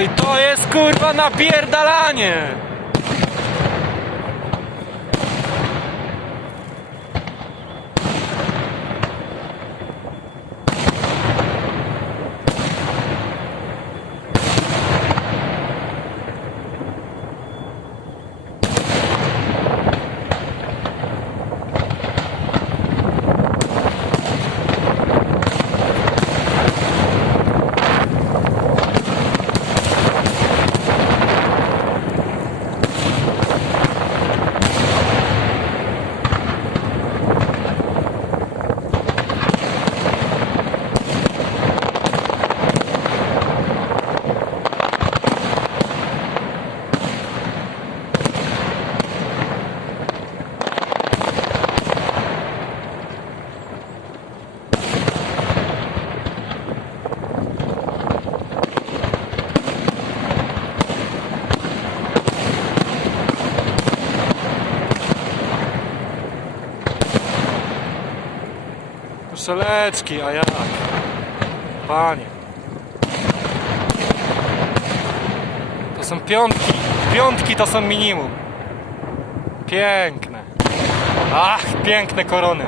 I to jest kurwa napierdalanie! Szeleczki, a jak? Panie. To są piątki. Piątki to są minimum. Piękne. Ach, piękne korony.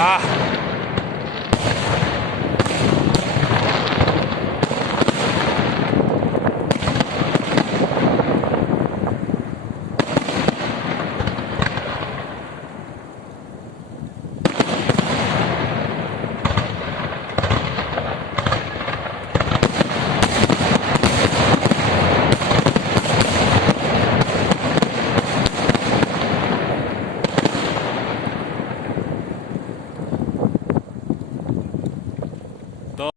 Ah.